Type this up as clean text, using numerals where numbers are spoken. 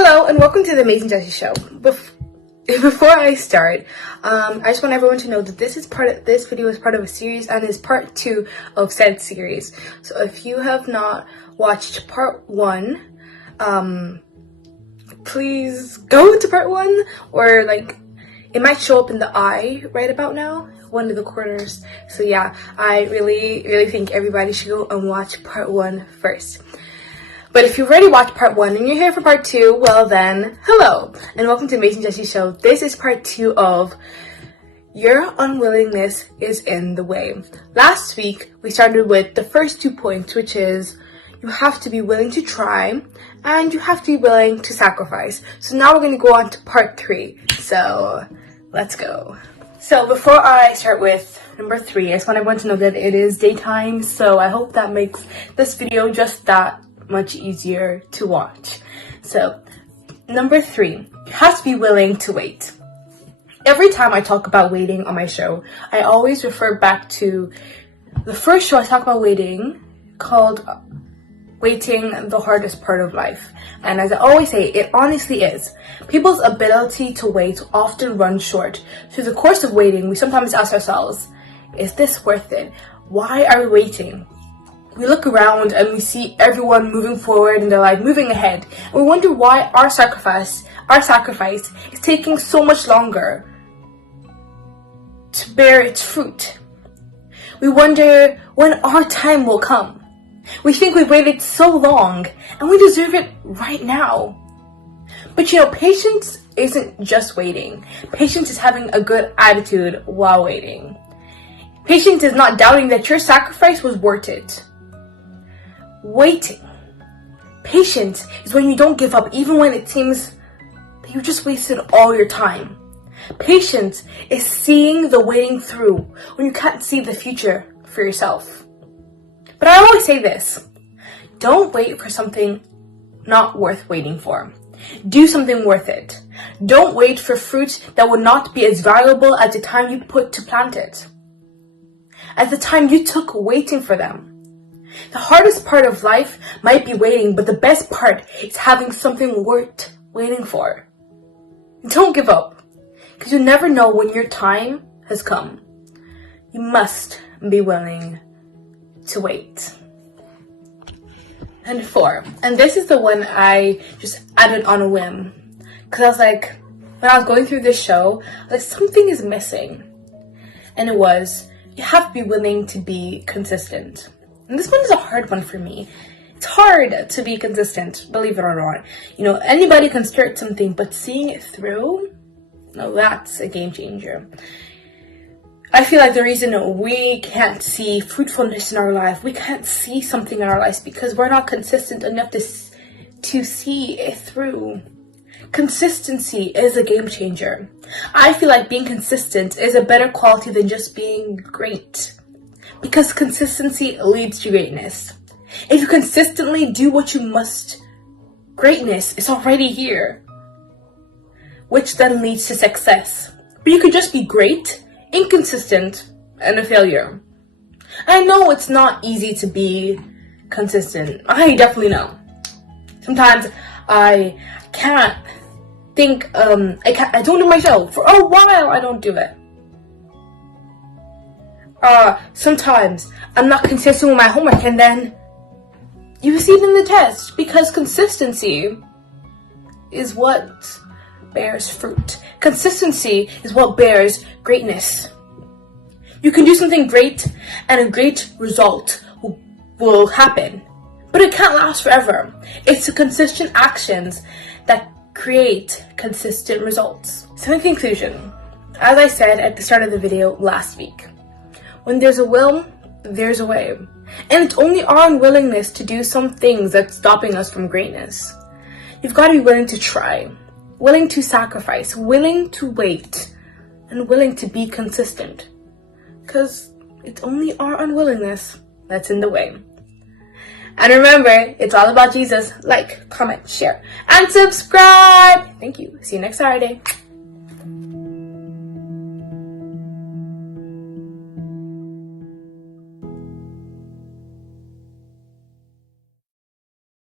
Hello and welcome to the Amazing Jessy Show. Before I start, I just want everyone to know that this video is part of a series and is part 2 of said series. So if you have not watched part 1, please go to part 1, or it might show up in the eye right about now, one of the corners. So yeah, I really think everybody should go and watch part 1 first. But if you've already watched part 1 and you're here for part 2, well then, hello, and welcome to Amazing Jessy Show. This is part 2 of Your Unwillingness is in the Way. Last week, we started with the first 2 points, which is you have to be willing to try and you have to be willing to sacrifice. So now we're going to go on to part 3. So let's go. So before I start with number 3, I just want everyone to know that it is daytime, so I hope that makes this video just that much easier to watch. So number 3, you have to be willing to wait. Every time I talk about waiting on my show, I always refer back to the first show I talked about waiting, called Waiting, the Hardest Part of Life. And as I always say, it honestly is. People's ability to wait often runs short. Through the course of waiting, we sometimes ask ourselves, is this worth it? Why are we waiting? We look around and we see everyone moving forward and they're moving ahead. And we wonder why our sacrifice is taking so much longer to bear its fruit. We wonder when our time will come. We think we've waited so long and we deserve it right now. But patience isn't just waiting. Patience is having a good attitude while waiting. Patience is not doubting that your sacrifice was worth it. Waiting. Patience is when you don't give up even when it seems that you just wasted all your time. Patience is seeing the waiting through when you can't see the future for yourself. But I always say this, don't wait for something not worth waiting for. Do something worth it. Don't wait for fruit that will not be as valuable as the time you put to plant it, as the time you took waiting for them. The hardest part of life might be waiting, but the best part is having something worth waiting for. Don't give up, because you never know when your time has come. You must be willing to wait. And 4, and this is the one I just added on a whim, because when I was going through this show, something is missing. And it was, you have to be willing to be consistent. And this one is a hard one for me. It's hard to be consistent, believe it or not. Anybody can start something, but seeing it through, that's a game changer. I feel like the reason we can't see fruitfulness in our life, we can't see something in our lives, because we're not consistent enough to see it through. Consistency is a game changer. I feel like being consistent is a better quality than just being great, because consistency leads to greatness. If you consistently do what you must, greatness is already here, which then leads to success. But you could just be great, inconsistent, and a failure. I know it's not easy to be consistent. I definitely know. Sometimes I can't think, I don't do my show. For a while, I don't do it. Sometimes I'm not consistent with my homework, and then you see it in the test, because consistency is what bears fruit. Consistency is what bears greatness. You can do something great and a great result will happen, but it can't last forever. It's the consistent actions that create consistent results. So in conclusion, as I said at the start of the video last week, when there's a will, there's a way. And it's only our unwillingness to do some things that's stopping us from greatness. You've got to be willing to try, willing to sacrifice, willing to wait, and willing to be consistent. Because it's only our unwillingness that's in the way. And remember, it's all about Jesus. Like, comment, share, and subscribe. Thank you. See you next Saturday.